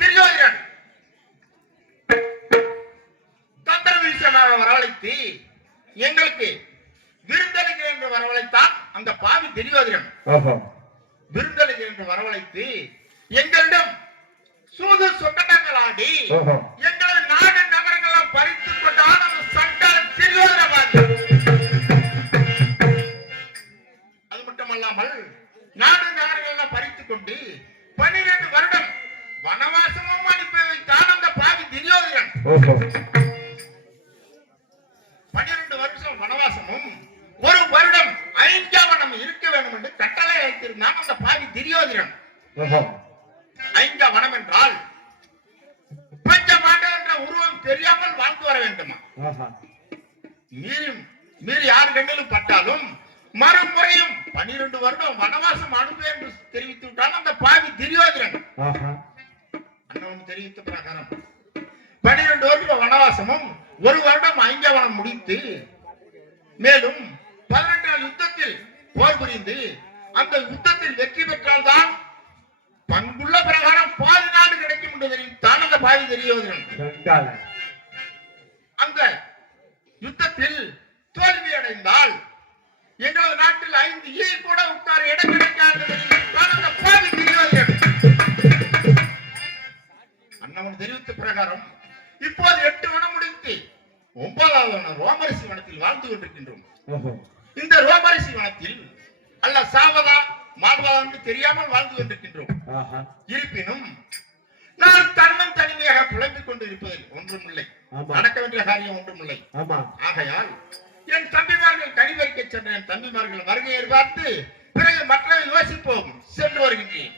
திரியோதரன் தந்திர வீசமாக வரவழைத்து எங்களுக்கு விருந்தளிகள் என்று வரவழைத்தான் அந்த பாவி திரியோதரன். விருந்தளிகள் என்று வரவழைத்து எங்களிடம் சூது சொக்கட்டங்கள் ஆடி எங்களது நாடு நகரங்களை பறித்துக் கொண்டான் அந்த சண்டாள திரியோதரவாதி. அது மட்டுமல்லாமல் நாடு நகரங்களை பறித்துக் கொண்டு 12 வருடம் வனவாசமும் அனுப்பி வைத்தான் அந்த பாவி திரியோதரன். 12 வருஷம் வனவாசமும் 1 வருடம் ஐங்கவனம் இருக்க வேண்டும் என்று கட்டளை வைத்திருந்தான் அந்த பாவி திரியோதரன். ஐங்கவனம் என்றால் பஞ்சபாண்ட என்ற உருவம் தெரியாமல் வாழ்ந்து வர வேண்டுமா? மீறி யார் கண்ணிலும் பட்டாலும் மறுமுறையும் 12 வருடம் வனவாசம் அனுப்பு என்று தெரிவித்து விட்டால் அந்த பாவி திரியோதரன். அண்ணன் தெரிவித்த பிரகாரம் 12 வருடம் வனவாசமும் 1 வருடம் ஐங்கவனம் முடித்து மேலும் 18 யுத்தத்தில் போர் புரிந்து அந்த யுத்தத்தில் வெற்றி பெற்றால்தான் பண்புள்ள பிரகாரம் பாதி நாடு கிடைக்கும் என்று தெரிவித்தான் அந்த பாவி திரியோதரன். அந்த யுத்தத்தில் தோல்வி அடைந்தால் எங்களது நாட்டில் 5 ஈர் கூட உட்கார இடம் கிடைக்காது அந்த பாவி திரியோதரன். அண்ணன் தெரிவித்த பிரகாரம் இப்போது 8 வனம் முடித்து 9வது வனம் ரோமரிசி வனத்தில் வாழ்ந்து கொண்டிருக்கின்றோம். இந்த ரோமரிசி வனத்தில் அல்ல சாவதா மாறுவதா என்று தெரியாமல் வாழ்ந்து கொண்டிருக்கின்றோம். இருப்பினும் நான் தன்னும் தனிமையாக புலம்பிக் கொண்டு இருப்பதில் ஒன்றுமில்லை, நடக்க வேண்டிய காரியம் ஒன்றுமில்லை. ஆகையால் என் தம்பிமார்கள் கனிவரிக்க சென்ற என் தம்பிமார்கள் வருகை எதிர்பார்த்து பிறகு மற்றவை யோசிப்போம். சென்று வருகின்றேன்.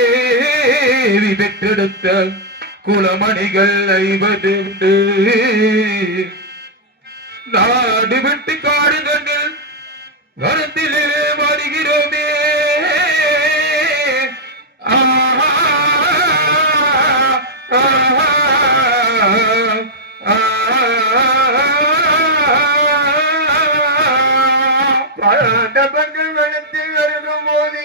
குந்திதேவி பெற்றெடுத்த குலமணிகள் 50 உண்டு. நாடு விட்டு காடுகளில் வரத்திலே வருகிறோமே. பாண்டவர்கள் வளர்த்து வருகும் போது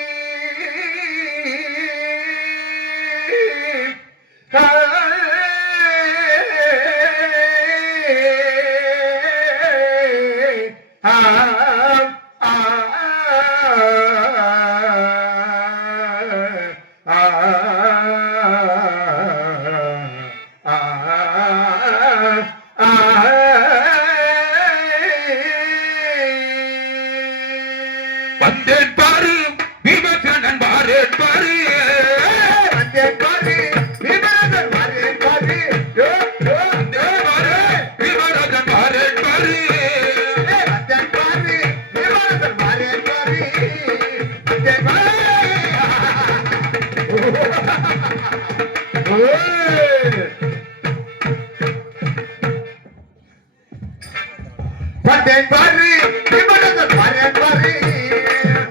வந்தேன் பாரு விமலதன் வரேன் பாரு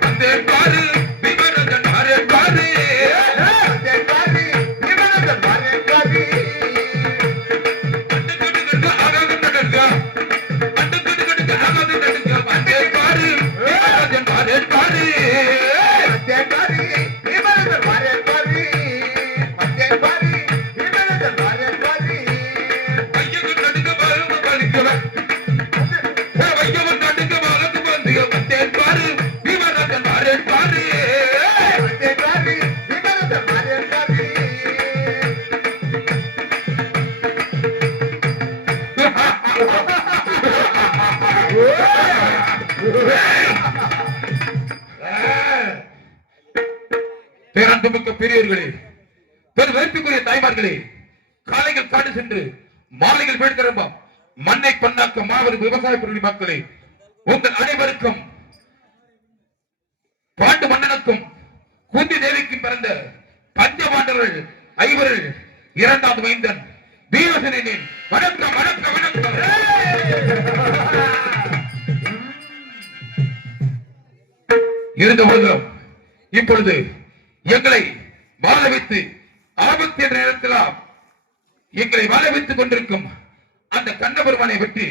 வந்தேன் பாரு விமலதன் வரேன் பாரு வந்தேன் பாரு விமலதன் வரேன் பாரு பேரன்புமிக்க பெரியவர்களே, பெருமைக்குரிய தாய்மார்களே, காலைகள் காடு சென்று மாலைகள் வீடு திரும்பும் மண்ணை பண்ணாக்க மாபெரும் விவசாய பிரிவு மக்களே, உங்கள் அனைவருக்கும் பாண்டு மன்னனுக்கும் குந்தி தேவிக்கும் பிறந்த பஞ்சபாண்டவர்கள் ஐவரில் இரண்டாவது மைந்தன் வீரசேனனின் வணக்கம் வணக்கம் வணக்கம். இருந்த போதும் இப்பொழுது எங்களை வாழ வைத்து ஆபத்து என்ற நேரத்தில் எங்களை வாழ வைத்துக் கொண்டிருக்கும் அந்த கண்ணபெருமானை வெற்றி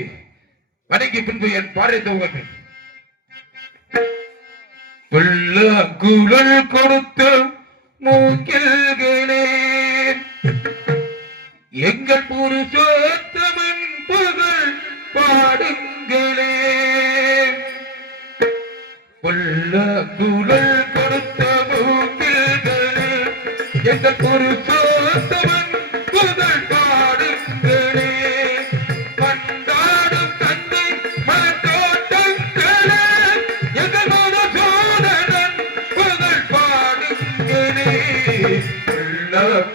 வணங்கி பின்பு என் பாடலை துவங்குவேன். குழல் கொடுத்த மூக்கில்களே எங்கள் புருஷோத்தமன் புகழ் பாடுங்களே. குழல் கொடுத்த மூக்கில்களே எங்கள் புருஷோத்தமன் புகழ் பாடுங்களே. பண்டாடும் தந்தை மனத்தோட்டங்களே எங்கள் மனசோதனன் புகழ் பாடுங்களே.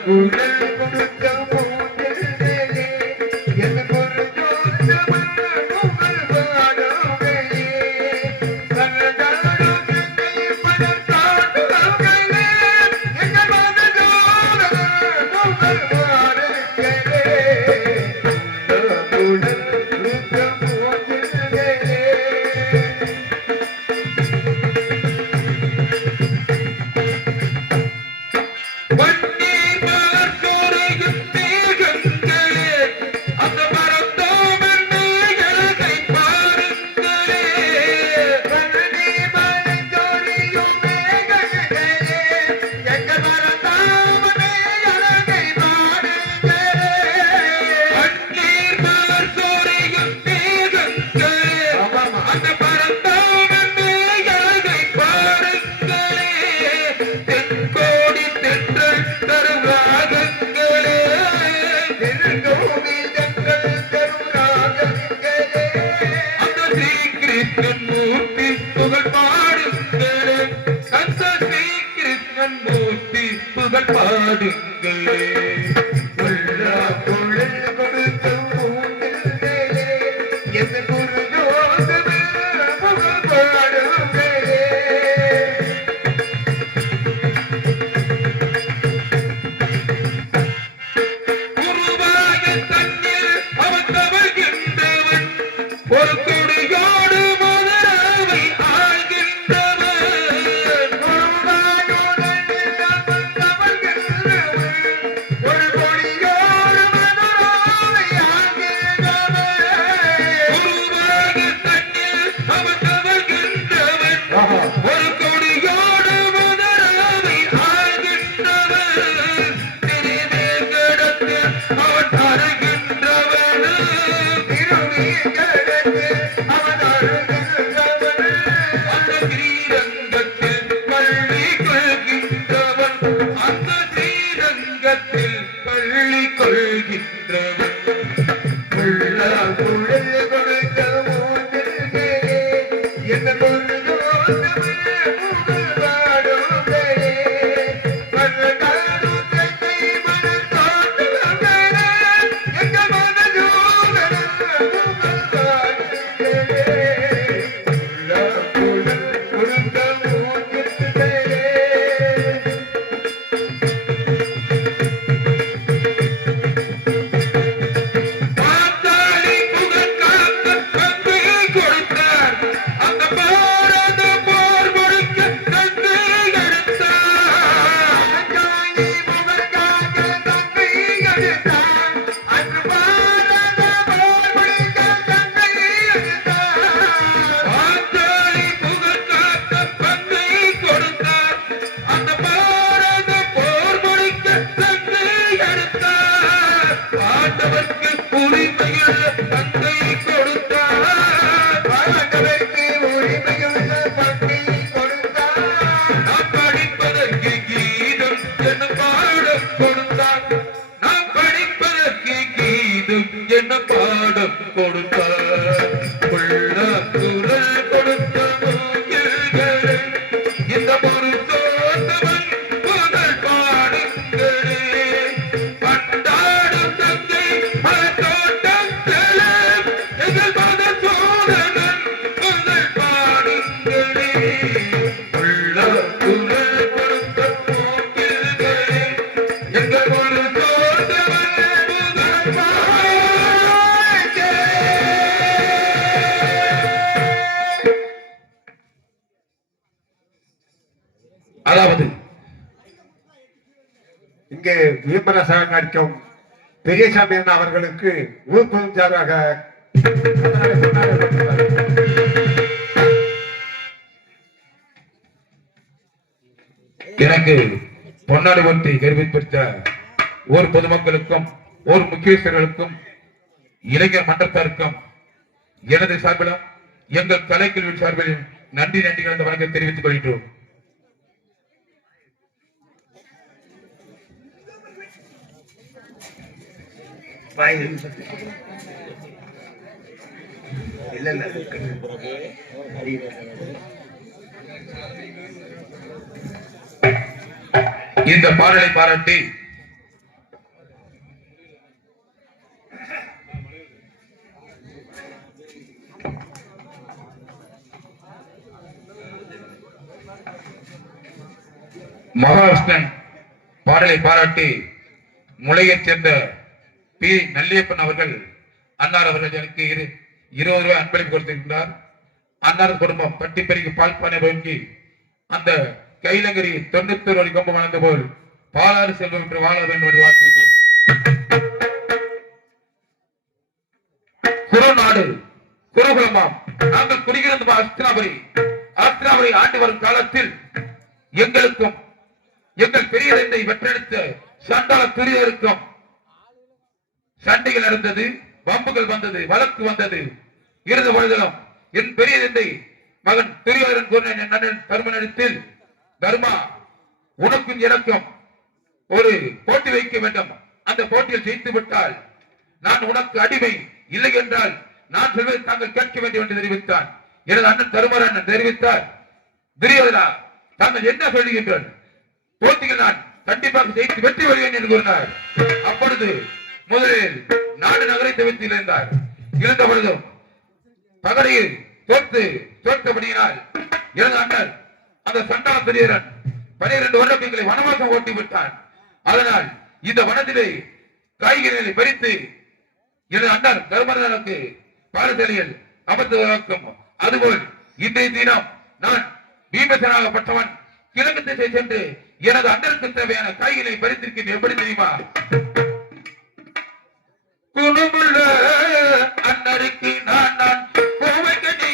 குழல் கொடுத்த மூக்கில்களே எங்கள் புருஷோத்தமன் புகழ் பாடுங்களே. மூர்த்தி புகழ் பாடுங்களே. கந்த ஸ்ரீ கிருஷ்ணன் மூர்த்தி புகழ் பாடுங்களே. குழல் கொடுத்த மூங்கில்களே எங்கள் புருஷோத்தமன் புகழ் பாடுங்களே. உருவாக தன்னில் அவன் தவழ்கின்றவன் ஒரு கொடியோடு மதுராவை ஆள்கின்றவன். ஒரு கொடியோடு மதுராவை ஆள்கின்றவன். உருவாக தன்னில் அவன் தவழ்கின்றவன் ஒரு கொடியோடு மதுராவை ஆள்கின்றவன். திருவேங்கடத்தில் அவன் அருகின்றவன். அந்த ஸ்ரீரங்கத்தில் பள்ளி கொள்கின்றவன். அந்த ஸ்ரீரங்கத்தில் பள்ளி கொள்கின்றவன். குழல் கொடுத்த மூங்கில்களே எங்கள் புருஷோத்தமன் புகழ் பாடுங்களே. கண்ணகாடும் தந்தை மனத்தோட்டங்களே எங்கள் மனசோதனன் புகழ் பாடுங்களே. குழல் கொடுத்த மூங்கில்களே பாத்தாளி புகழ் அதாவது இங்கே விமர்சக நடிக்கும் பெரியசாமி அவர்களுக்கு ஊர் பொதுச்சாராக எனக்கு பொன்னாடி ஒட்டி கருவிப்படுத்த ஊர் பொதுமக்களுக்கும் ஊர் முக்கியஸ்தர்களுக்கும் இளைஞர் மன்றத்தாருக்கும் எனது சார்பிலும் எங்கள் கலைக்கல்வி சார்பிலும் நன்றி கலந்த வணக்கம் தெரிவித்துக் கொள்கிறோம். இந்த பாடலை பாராட்டி மகாவிஷ்ணன் பாடலை பாராட்டி முளையைச் சேர்ந்த பி நல்லியப்பன் அவர்கள் அன்னார் அவர்கள் எனக்கு 20 ரூபாய் அன்பளிப்பு கொடுத்திருக்கிறார். அன்னார் குடும்பம் பட்டி பெருகி பால் பானை வாங்கி அந்த கைலங்கரி 91 வரை கொம்பு வளர்ந்த போல் பாலாறு செல்வம் என்று வாழ வேண்டும் என்று வாழ்த்துகிறேன். குருநாடு குருகுலமாம் நாங்கள் குடிகிறது அஸ்தினாபுரி ஆண்டு வரும் காலத்தில் எங்களுக்கும் எங்கள் பெரிய தந்தை வெற்றெடுத்த சண்டாள துரியருக்கும் சண்டைகள் நடந்தது, வம்புகள் வந்தது, வழக்கு வந்தது. இருந்த பொழுதிலும் என் பெரிய தந்தை மகன் துரியோதரன் கூறின என் அண்ணன் தர்மனிடத்தில், தர்மா உனக்கும் எனக்கும் ஒரு போட்டி வைக்க வேண்டும். அந்த போட்டியில் ஜெயித்து விட்டால் நான் உனக்கு அடிமை, இல்லை என்றால் நான் சொல்வதை தாங்கள் கேட்க வேண்டும் என்று தெரிவித்தான். எனது அண்ணன் தருமரண்ணன் தெரிவித்தார், துரியோதனா தாங்கள் என்ன சொல்லுகின்றனர்? போட்டியில் நான் கண்டிப்பாக ஜெயித்து வெற்றி வருவேன் என்று கூறினார். அப்பொழுது முதலில் நாடு நகரை தவிர்த்து இருந்தார். இருந்த பொழுதும் பகடையில் தோற்றபடியினால் எனது அண்ணன் அந்த சண்டாள பெரியரன் 12 வருடம் எங்களை வனவாசம் ஓட்டி விட்டான். அதனால் இந்த வனத்திலே காய்கறிகளை பறித்து எனது அண்ணன் தர்மரனுக்கு பாரசேலையில் அமர்ந்து வளர்க்கும். அதுபோல் இன்றைய தினம் நான் பீமசனாகப்பட்டவன் கிழக்கு திசை சென்று எனது அண்ணனுக்கு தேவையான காய்கறிகளை பறித்திருக்கிறேன். எப்படி தெரியுமா? குணமுள்ள அண்ணருக்கு நான் கோவைக்கடி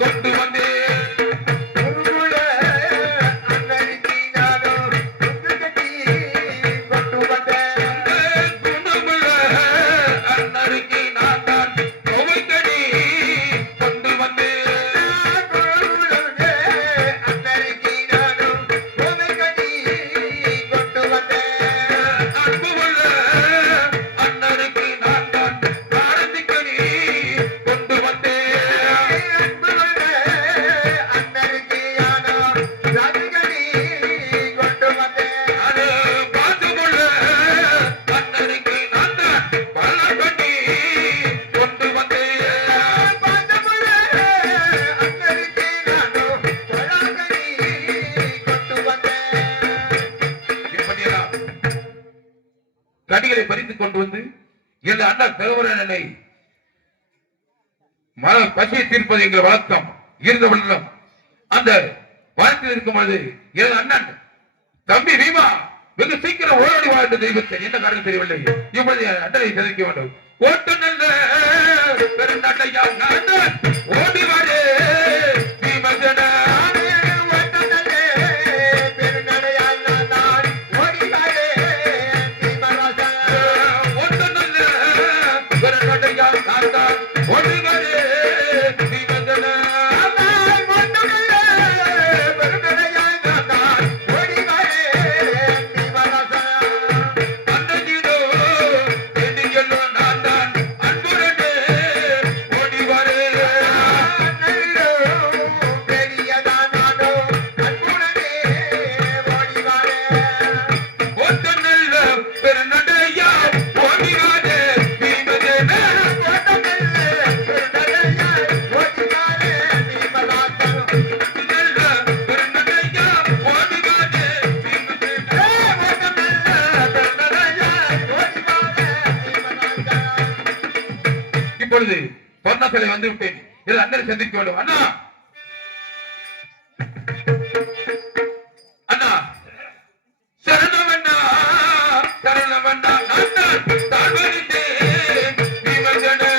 கொண்டு வந்தேன். கடிகளை பறித்துக் கொண்டு வந்து எனது அண்ணன் தருமரனை பசியை தீர்ப்பது எங்கள் வழக்கம். இருந்த பொழுதும் அந்த வாழ்த்தில் இருக்கும் பொழுது எனது அண்ணன் தம்பி பீமா வெகு சீக்கிரம் ஓடி வாழ்ந்த தெய்வத்தை என்ன காரணம் தெரியவில்லை. இப்பொழுது அண்டனை சந்திக்க வேண்டும். ஓட்டு நல்ல பெருநடையா நான் ஓடி வாரே பீமசேனா. இப்பொழுது பொன்னசலை வந்து விட்டேன். இதில் அண்ணனை சந்திக்க வேண்டும். அண்ணா அண்ணா சரணமண்ணா சரணமண்ணா நான் தாழ்வடித்தே பீமசேனா.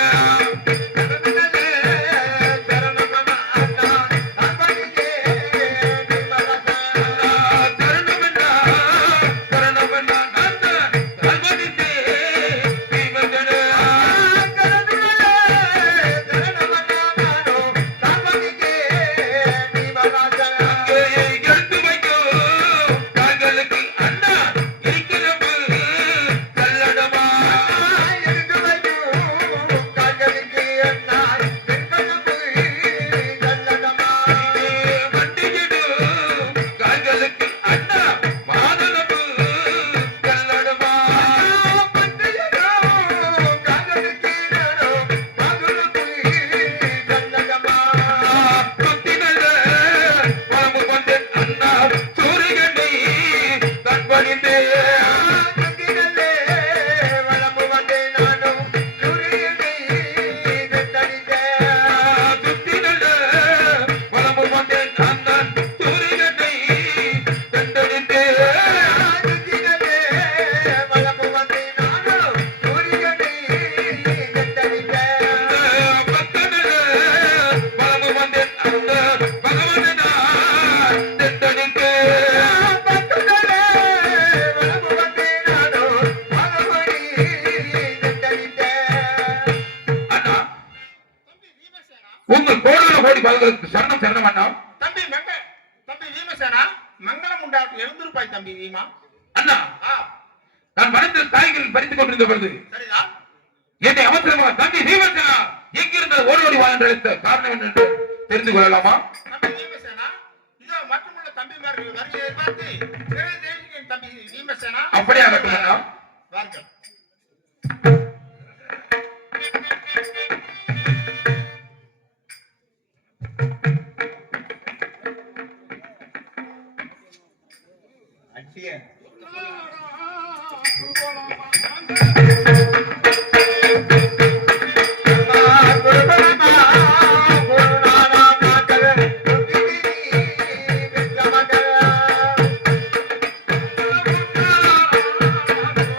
உங்கள் கோடான கோடி பாதங்களுக்கு சரணம் சரணம் அண்ணா. தம்பி பீமசேனா மங்களம் உண்டாட்டு எழுந்திருப்பாய் தம்பி வீமா. அண்ணா நான் மனத்தில் காய்கறிகள் பறித்துக் கொண்டிருந்த பொழுது சரிதான் என்னை அவசரமாக தம்பி பீமசேனா எங்கிருந்த ஓடி வா என்று அழைத்த காரணம் என்ன என்று தெரிந்து கொள்ளலாமா? தம்பி பீமசேனா இதோ மற்றமுள்ள தம்பிமார்கள் வருகையை பார்த்து தம்பி பீமசேனா அப்படியே ஆகட்டும் அண்ணா. வாருங்கள். அட்டிய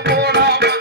போலாம்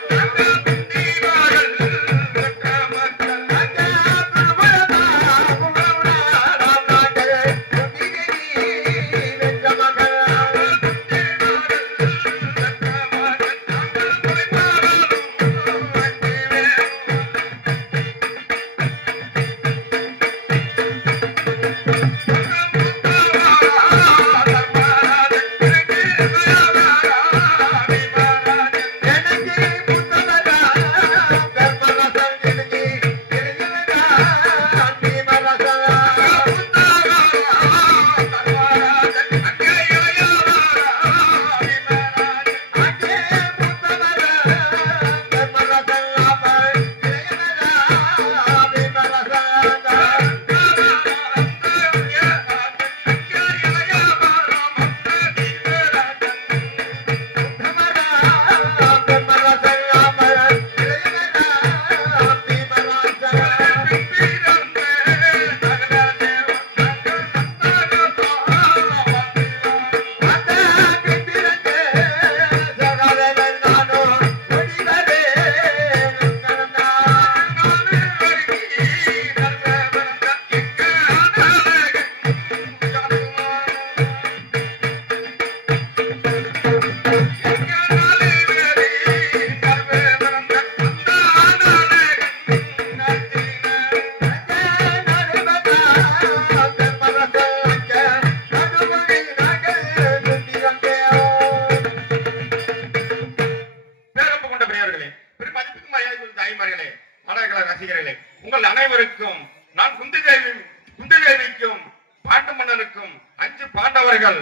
தாய்மார்களே, நாடக ரசிகர்களே, உங்கள் அனைவருக்கும் நான் குந்தி தேவிக்கும் பாண்டு மன்னனுக்கும் 5 பாண்டவர்கள்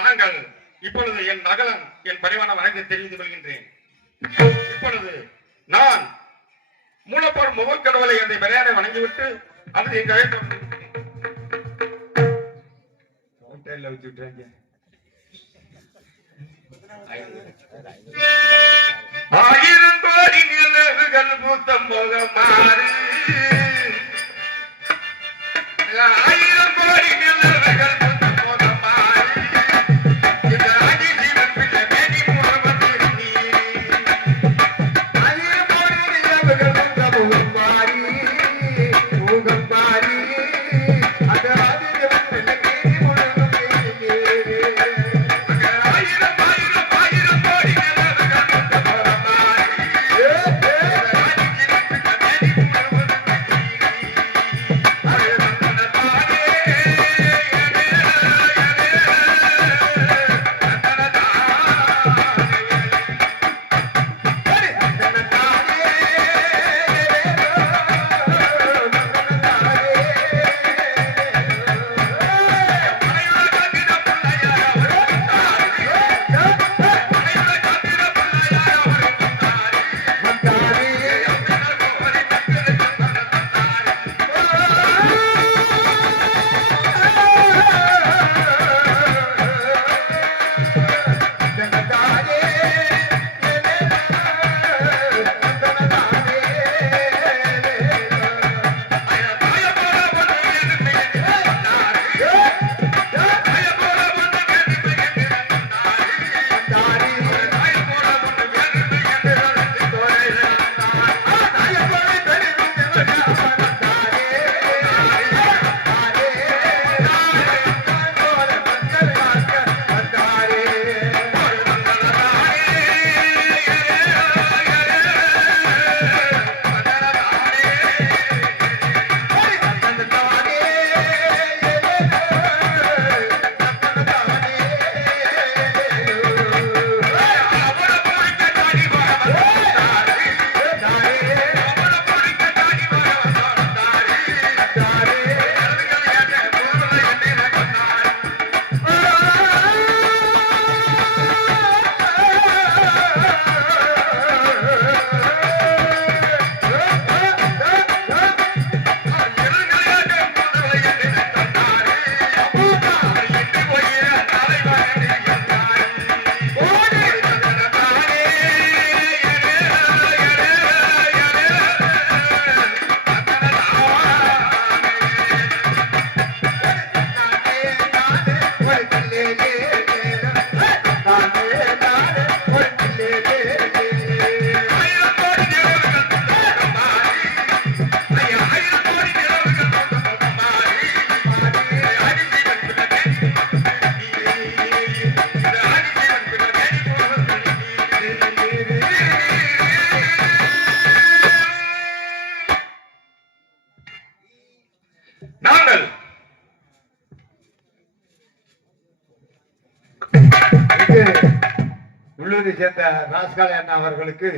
நாங்கள் இப்பொழுது என் நகலன் என் பரிவான வணக்கத்தை தெரிவித்துக் கொள்கின்றேன். இப்பொழுது நான் மூலப்பொருள் முகக்கடவுளை அந்த பெரியாரை வணங்கிவிட்டு அல்லது என் கதை ஆயிரம் கோடி நிலவுகள் பூத்தம் முகமாறு, ஆயிரம் கோடி நிலவுகள் பூத்தம் முகமாறு, இந்த அதிசீவன் பிள்ளை மேனி முகமது நீர். ஆயிரம் கோடி நிலவுகள் பூத்தம் முகமாறு, முகமாறு, அந்த அதிசீவன் பிள்ளை மேனி முகமது நீர். ஆயிரம் ஆயிரம் ஆயிரம் கோடி நிலவுகள் பூத்தம் முகமாறு, இந்த அதிசீவன் பிள்ளை மேனி முகமது நாங்கள் உள்ளூரை சேர்ந்த ராஸ்காலை அண்ணா அவர்களுக்கு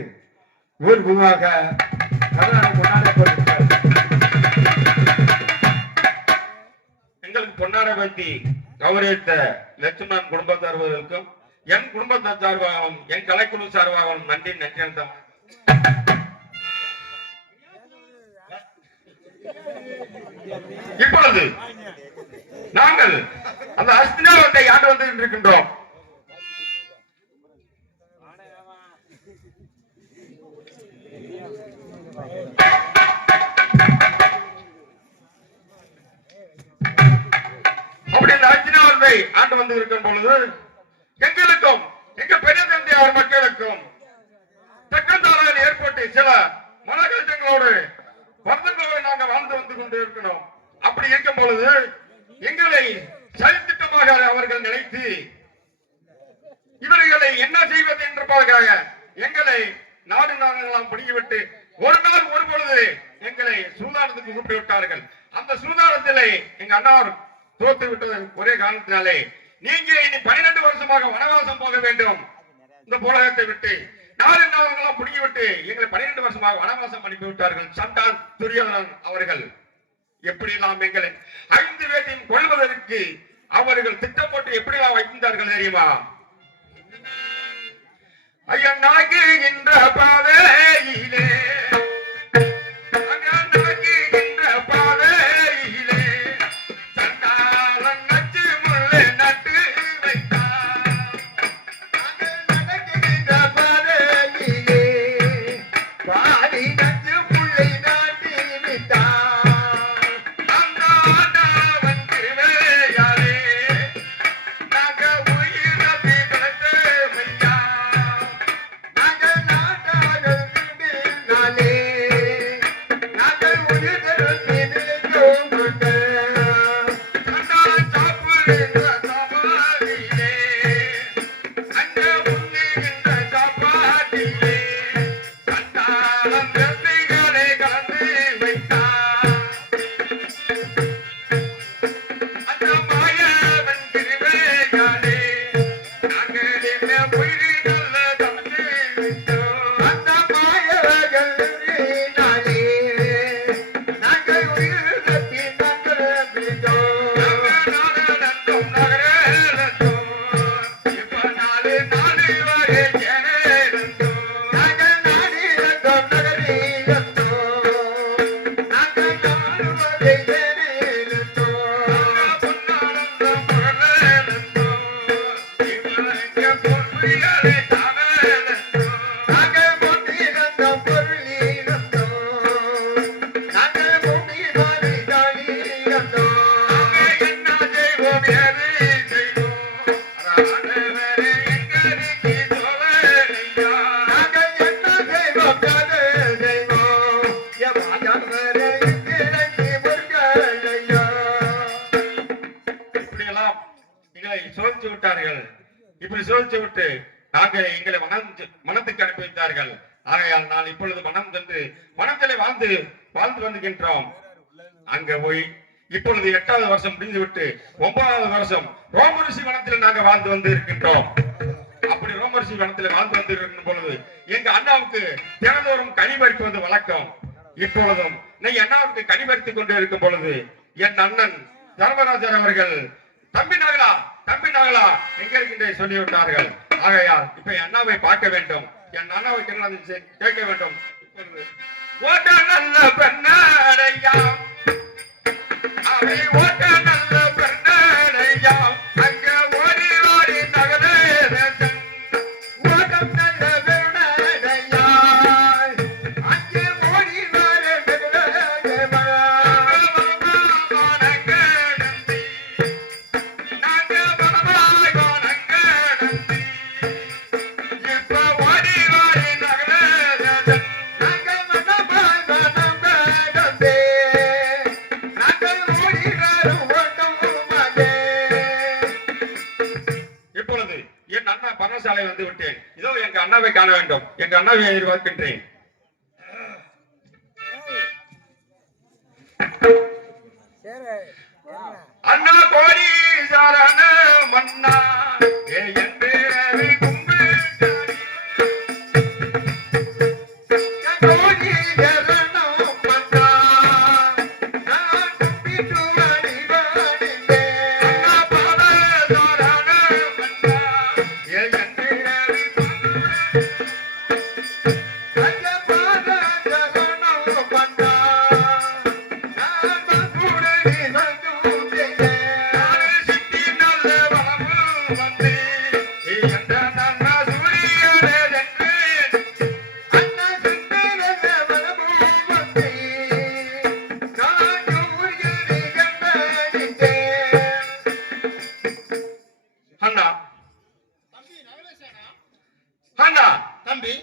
ஊர் பொதுவாக எங்களுக்கு பொன்னாடை பற்றி கௌரவித்த லட்சுமணன் குடும்பத்தார்களுக்கும் என் குடும்பத்தார் சார்பாகவும் என் கலைக்குழு சார்பாகவும் நன்றி நன்றி. இப்பொழுது நாங்கள் அந்த அஸ்தினாவத்தை ஆண்டு வந்து இருக்கின்றோம். அப்படி இந்த அஸ்தினாவத்தை ஆண்டு வந்து இருக்கும் பொழுது எங்களுக்கும் எங்க பெரிய தந்தையார் மக்களுக்கும் தக்கந்தாரையில் ஏற்பட்டு சில மனக்கலச்சங்களோடு வருடங்களோடு நாங்கள் வாழ்ந்து வந்து கொண்டு இருக்கணும். அப்படி இருக்கும் பொழுது எங்களை சதித்திட்டமாக அவர்கள் நினைத்து இவர்களை என்ன செய்வது என்பதற்காக எங்களை நாடு நாடெல்லாம் பிடிங்கிவிட்டு ஒரு நாள் ஒரு பொழுது எங்களை சூதானத்துக்கு கூப்பிட்டு விட்டார்கள். அந்த சூதானத்திலே எங்க அண்ணார் தோத்து விட்டது ஒரே காரணத்தினாலே நீங்க இனி 12 வருஷமாக வனவாசம் போக வேண்டும். இந்த உலகத்தை விட்டு நாலு நாவல்களாம் முடிங்கிவிட்டு எங்களை 12 வருஷமாக வனவாசம் அனுப்பி விட்டார்கள் சண்டான் துரியோதனன் அவர்கள். எப்படியெல்லாம் எங்களை 5 பேரையும் கொள்வதற்கு அவர்கள் திட்டம் போட்டு எப்படியெல்லாம் வைத்தார்கள் தெரியுமா? ஐயன் நாகின்ற பாதையிலே சோதிச்சு விட்டார்கள். இப்படி சோதிச்சு விட்டு நாங்கள் எங்களை மனத்துக்கு அனுப்பி வைத்தார்கள். ஆகையால் நான் இப்பொழுது மனம் சென்று மனத்திலே வாழ்ந்து வந்துகின்றோம். அங்க போய் இப்பொழுது 8வது வருஷம் முடிந்து விட்டு 9வது வருஷம் ரோமரிஷி வனத்தில் நாங்க வாழ்ந்து வந்து இருக்கின்றோம். அப்படி ரோமரிஷி வனத்தில் வாழ்ந்து வந்து இருக்கும் பொழுது எங்க அண்ணாவுக்கு தினந்தோறும் கனி பறிப்பது வழக்கம். இப்பொழுதும் நீ அண்ணாவுக்கு கனி பறித்துக் கொண்டு இருக்கும் பொழுது என் அண்ணன் தர்மராஜர் அவர்கள் தம்பி நாங்களா எங்க இருக்கின்ற சொல்லிவிட்டார்கள். ஆகையால் இப்ப என் அண்ணாவை பார்க்க வேண்டும், என் அண்ணாவை கேட்க வேண்டும். இப்பொழுது ஓட்ட நல்ல பெண்ணடையா அவை ஓட்ட நல்ல பெண்ணடையா அங்க ஓடி ஓடி நகரே ஓட்டம் நல்ல பெண்ணடையா அங்கே ஓடி வர வந்து விட்டேன். இதோ எங்க அண்ணாவை காண வேண்டும், எங்க அண்ணாவை எதிர்பார்க்கின்றேன். அண்ணா கோடி சாரண மன்னா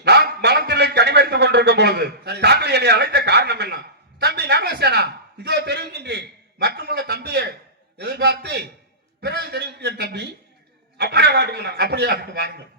நான் மனத்திலே கனிவெடுத்துக் கொண்டிருக்கும் பொழுது தாங்கள் என்னை அழைத்த காரணம் என்ன? தம்பி நகலசேனா, இதோ தெரிவிக்கின்றேன். மற்றுமுள்ள தம்பியை எதிர்பார்த்து பிறகு தெரிவிக்கிறேன் தம்பி. அப்படியே வாட்டுங்க, அப்படியே வாருங்கள்.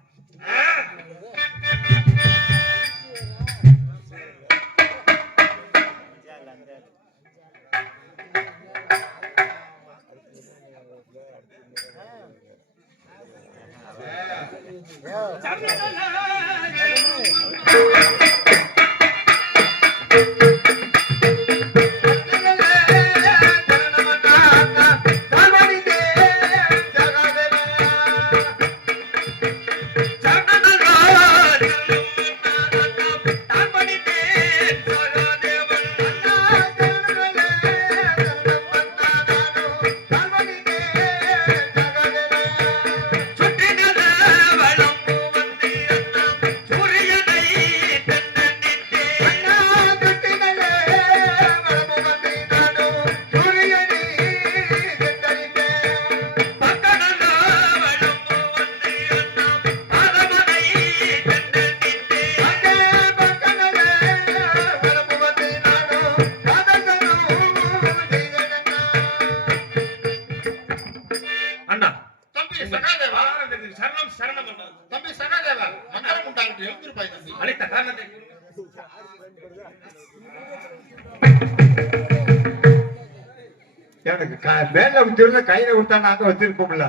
எனக்கு மேல விட்டு கையில விட்டா நாங்க வச்சிருப்போம்ல.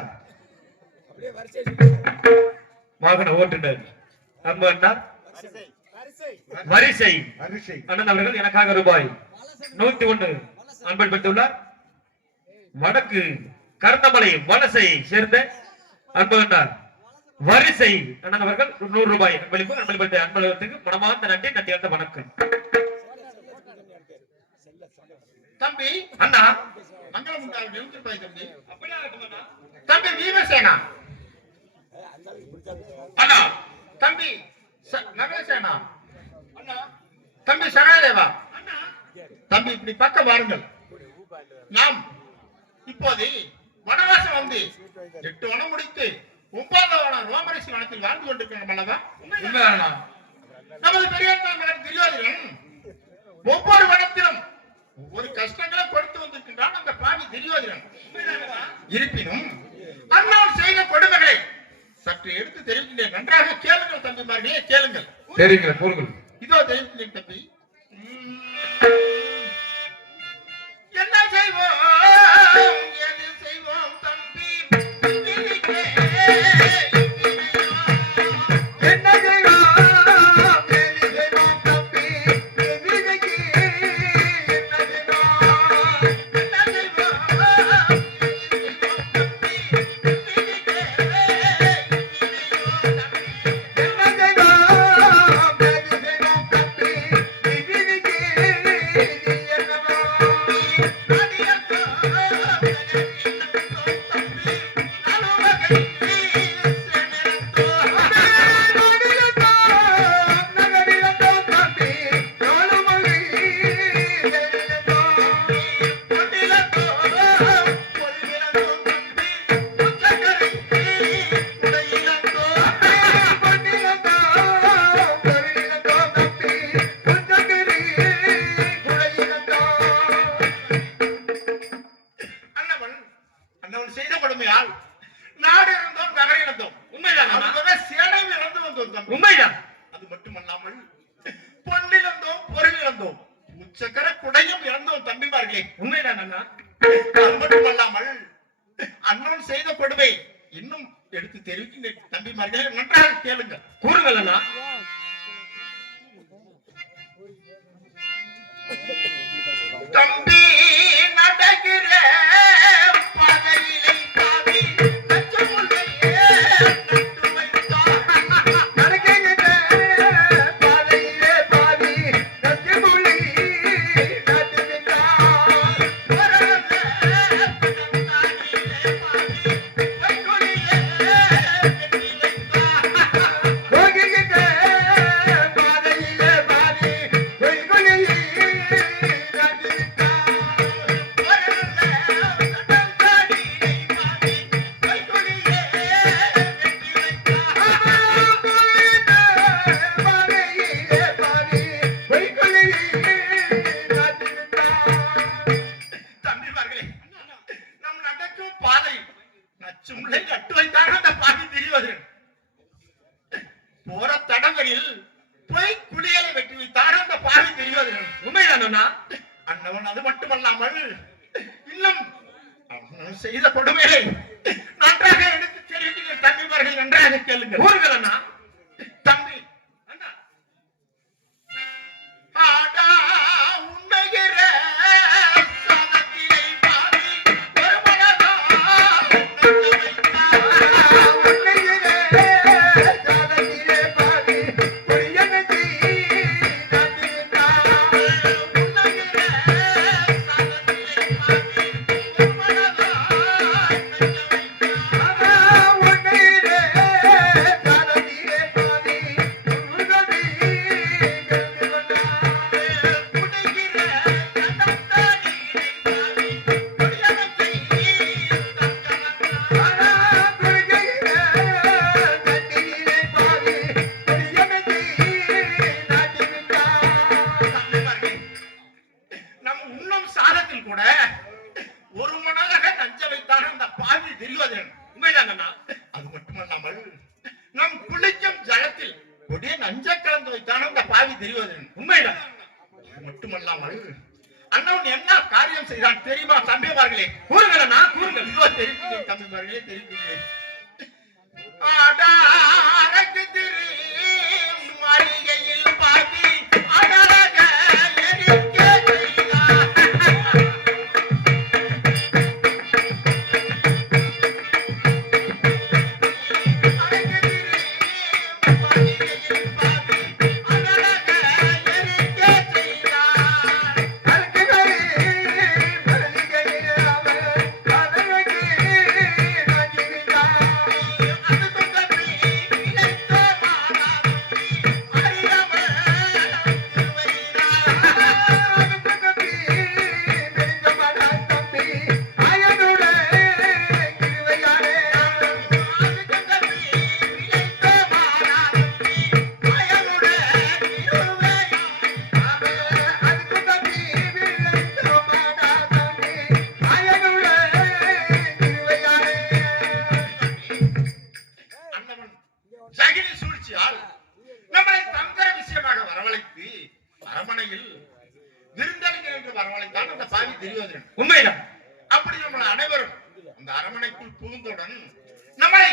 வாகன ஓட்டுநர் அன்பு அண்ணா வரிசை அரிசி அண்ணன் அவர்கள் எனக்காக ரூபாய் 101 அன்பள் பெற்றுள்ளார். வடக்கு கருணமலை வலசை சேர்ந்த அன்பு அண்ணார் வரிசை அண்ணன் அவர்கள் 100 ரூபாய் அன்பளிப்பு அன்பளிப்பட்ட அன்பர்களுக்கு மனமார்ந்த நன்றி நன்றியார்ந்த வணக்கம். தம்பி அண்ணா மங்களம் உண்டாக நிறுத்திருப்பாய் தம்பி. அப்படியே ஆகட்டும் அண்ணா. தம்பி பீமசேனா, அண்ணா தம்பி நகரசேனா, தம்பி சகாதேவா, தம்பி இப்படி பக்கம் வாருங்கள். நாம் இப்போது வனவாசம் வந்து 8 வனம் முடித்து 9வது வனம் ரோமரிசி வனத்தில் வாழ்ந்து கொண்டிருக்கிறோம் அல்லவா? உண்மைதான் அண்ணா. நமது பெரியார் மகன் துரியோதனன் ஒவ்வொரு வனத்திலும் ஒவ்வொரு கஷ்டங்களை கொடுத்து வந்திருக்கின்றான் அந்த பாவி துரியோதனன். இருப்பினும் அண்ணான் செய்த கொடுமைகளை சற்று எடுத்து தெரிவிக்கின்றேன். நன்றாக கேளுங்கள் தம்பிமார்களே, கேளுங்கள். சரிங்க கூறுங்கள். இதோ தெரிவிக்கின்றேன் தம்பி. என்ன செய்வோம் எது செய்வோம் தம்பி, இதுக்கே என்ன செய்வோம் எது செய்வோம் தம்பி, எதிரிக்கு என்ன செய்வோம், என்ன செய்வோம் எது செய்வோம் தம்பி, இதுக்கே என்ன செய்வோம் எது செய்வோம் தம்பி, எதிரிக்கு என்னவோ அண்ணவன் செய்த கொடுமையால் நாடு இழந்தோம், நகரம் இழந்தோம். உண்மைதான் அண்ணா. அதுபோல சேனையும் இழந்து வந்தோம் தம்பி. உண்மைதான். அது மட்டுமல்லாமல் பொன்னிழந்தோம், பொருளிழந்தோம், உச்சக்கர குடையும் இழந்தோம் தம்பிமார்களே. உண்மைதான் அண்ணா. அது மட்டுமல்லாமல் அண்ணன் செய்த கொடுமை இன்னும் எடுத்து தெரிவிக்கின்றேன் தம்பிமார்களே, நன்றாக கேளுங்கள். கூறுங்கள் அண்ணா. தம்பி நடக்கிற பாதையிலே பாவி நச்சமுள்ளையே நட்டு வைத்தார். நடக்கின்ற பாதையிலே பாதி நச்சுமுள்ளி நட்டு விட்டார். வரவந்த பிணந்தானியிலே பாவி வைக்கோலிலே வெட்டி வைத்தார். போகின்ற பாதையிலே பாதி பொய்கொலையை நட்டு விட்டார். வரவந்த பிணந்தானியிலே பாவி வைக்கோலிலே வெட்டி வைத்தார். தம்பிமார்களே, நம் நடக்கும் பாதை நச்சுமுள்ளை நட்டு வைத்தார் அந்த பாவி திரிவதன். போற தடங்களில் பொய் குளியலை வெட்டி வைத்தார் அந்த பாவி திரிவதன். உண்மைதான் அண்ணா. அண்ணவன் அது மட்டுமல்லாமல் இன்னும் அண்ணன் செய்த கொடுமையை நன்றாக எடுத்து தெரிவிக்கிறேன் தம்பிமார்கள், நன்றாக கேளுங்கள். கூறுங்கள் அண்ணா. தம்பி அண்ணா ஆடா உண்ணுகிற சனத்திலே பாவி ஒரு மனதா உன்னை வைத்தார். உண்ணுகிற சனத்திலே பாவி ஒரு மனதா உன்னை மட்டுமல்லாமல் அண்ணன் என்ன காரியம் செய்தான் தெரியுமா தம்பிமார்களே? கூறுங்கள் அண்ணா, கூறுங்கள். இதோ தெரிவிக்கிறேன் தம்பிமார்களே, தெரிவிக்கிறேன். அடாரக்கு திரு மாளிகையில் பாதி அடரக எரிக்க செய்தார். ஜகினி சூழ்ச்சியால் நம்மளை தந்திர விஷயமாக வரவழைத்து அரமனையில் விருந்தளிக்க என்று வரவழைத்தான் அந்த பாவி துரியோதனன். உண்மைதான். அப்படி நம்மளை அனைவரும் அந்த அரமனைக்குள் புகுந்தவுடன் நம்மளை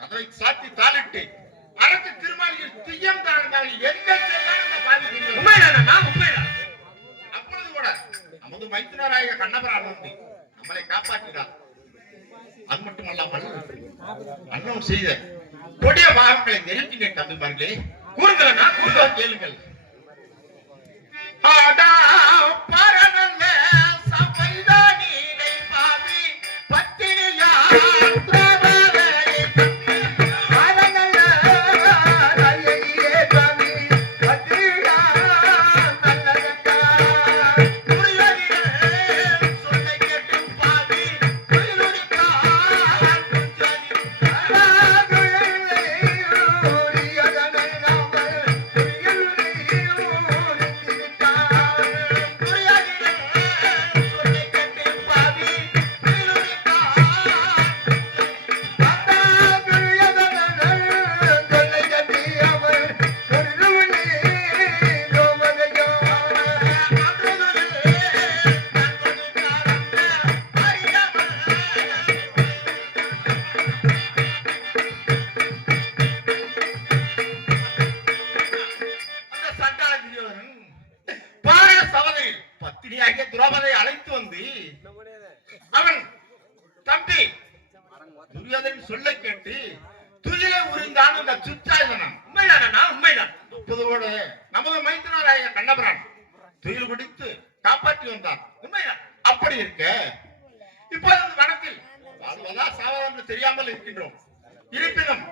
கதவை சாத்தி தாளிட்டு அரசு திருமாளியில் தீயம் தாழ்ந்தால் எந்த அந்த பாவி துரியோதனன். உண்மைதான் அண்ணா, உண்மைதான். அப்பொழுது கூட நமது மைத்துனராக கண்ணபுரான் வந்து நம்மளை காப்பாற்றினார். அது மட்டுமல்லாமல் அண்ணன் செய்த கொடிய பாகங்களை நெருங்கினேன் தம்பிமார்களே. கூறுங்கள் அண்ணா, கூறுங்கள். கேளுங்கள். ஆடா பரநல்ல சபைதானினை பாவி பத்தினியா பத்தினியாகிய துரோபதை அழைத்து வந்து அவன் தம்பி துரியோதனன் சொல்ல கேட்டு துயிலை உறிந்தான் அந்த சுச்சாயுதனன். உண்மைதான், உண்மைதான். அப்போதோடு நமது மைத்துனராகிய கண்ணபுரான் துயில் குடித்து காப்பாற்றி வந்தார். உண்மைதான். அப்படி இருக்க இப்போது இந்த வனத்தில் வாழ்வதா சாவதா என்று தெரியாமல் இருக்கின்றோம். இருப்பினும்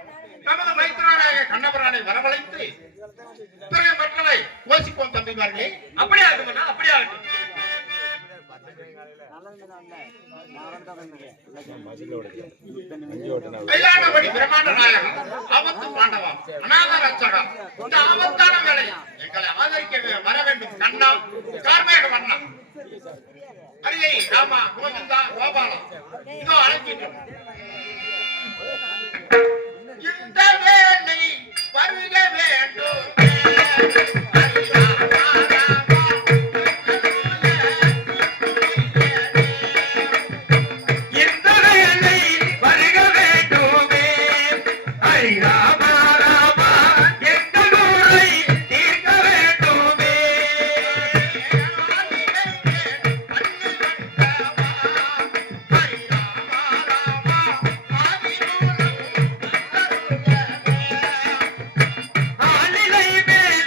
நமது மைத்துனராகிய கண்ணபுரானை வரவழைத்து பிறகு மக்களை யோசிப்போம் தம்பிமார்களே. அப்படியே ஆகுமண்ணா, அப்படியே ஆகட்டும். கல்யாணபடி பிரமாண்ட நாயகம் ஆபத்து பாண்டவம் அநாத ரட்சகம் இந்த ஆபத்தான வேலை எங்களை ஆதரிக்க வர வேண்டும். கண்ணா கார்மேக வண்ணம் ஹரியை ராமா கோவிந்தா கோபாலம் இதோ அழைக்கின்றோம். இந்த வேலை வருக வேண்டும். ஆலிலை மேல்